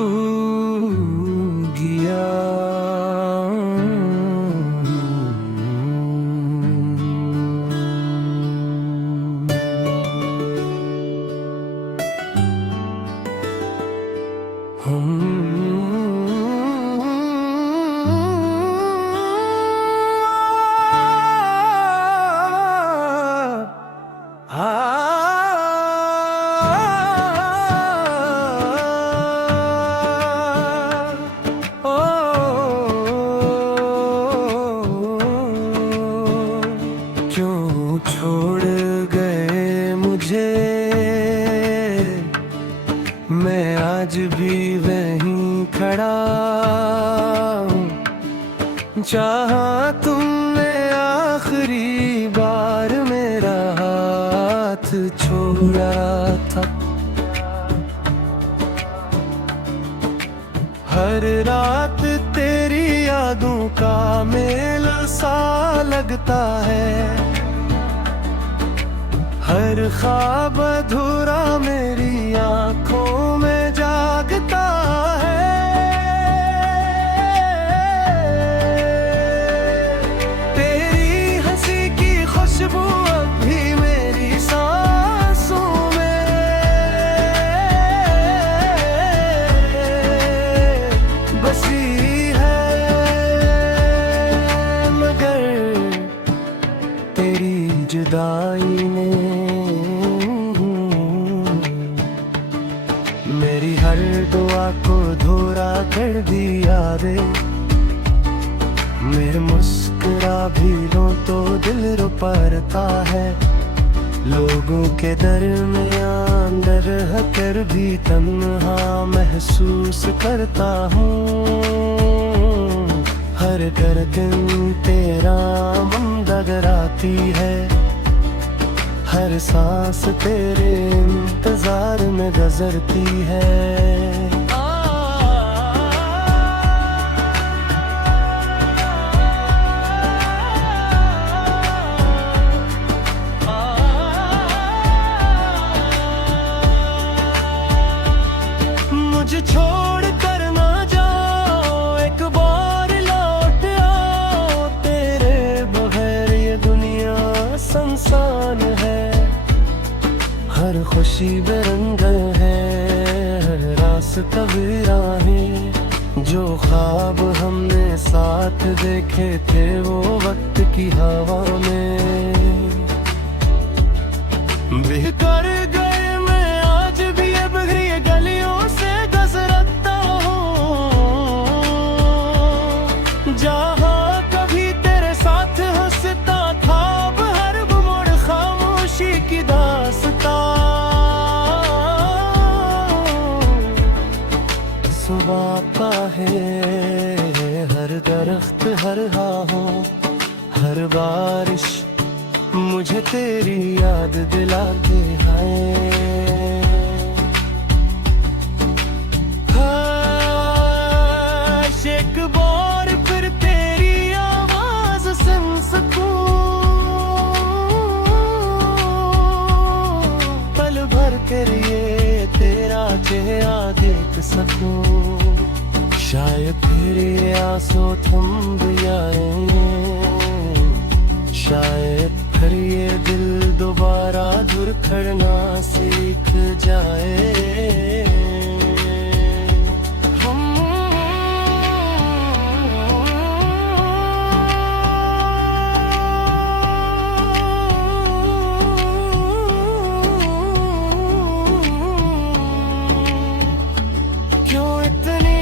तू गया। क्यों छोड़ गए मुझे, मैं आज भी वहीं खड़ा हूँ। चाहा तुमने आखिरी बार मेरा हाथ छोड़ा था। हर रात तेरी यादों का मेला सा लगता है। हर ख्वाब अधूरा मेरी आंखों में जागता है। तेरी हंसी की खुशबू अब भी मेरी सांसों में बसी है, मगर तेरी जुदाई ने मेरी हर दुआ को धूरा कर दिया रे। मेरे मुस्कुरा भी लो तो दिल रो पड़ता है। लोगों के दरमियान रह कर भी तन्हा महसूस करता हूँ। हर दिन तेरा मन डगराती है। हर सांस तेरे इंतजार में गुजरती है। मुझे छोड़ कर ना जाओ, एक बार लौट आओ। तेरे बगैर ये दुनिया संसान है। हर खुशी बेरंग है, हर रास्ता राहें। जो ख्वाब हमने साथ देखे थे वो वक्त की हवा में बहकर गए। मैं आज भी अब ये गलियों से गुजरता हूँ। जहाँ कभी तेरे साथ हंसता था, अब हर मोड़ खामोशी की दास्तां। सुबह का है हर दरख्त, हर राहों, हर बारिश मुझे तेरी याद दिलाते हैं। काश एक बार फिर तेरी आवाज सुन सकूं, पल भर के लिए तेरा चेहरा देख सकूं। शायद फिर ये आंसू थम जाए, शायद फिर ये दिल दोबारा धड़कना सीख जाए। क्यों इतनी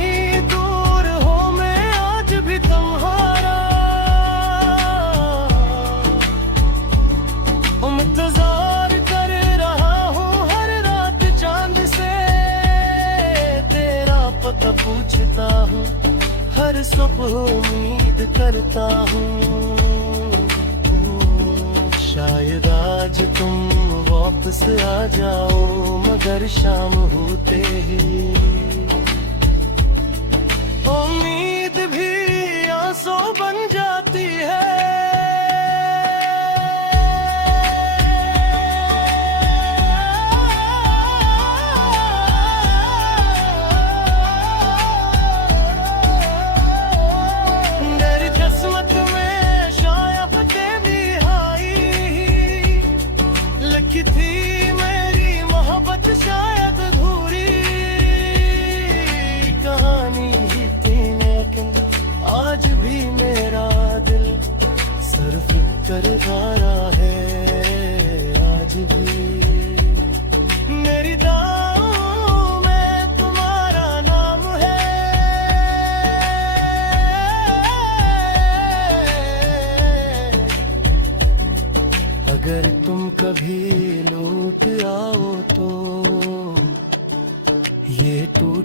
दूर हो मैं आज भी तुम्हारा। इंतजार कर रहा हूँ हर रात चांद से। तेरा पता पूछता हूँ, हर सुबह उम्मीद करता हूँ। शायद आज तुम वापस आ जाओ, मगर शाम होते ही उम्मीद भी आंसू बन जाती है।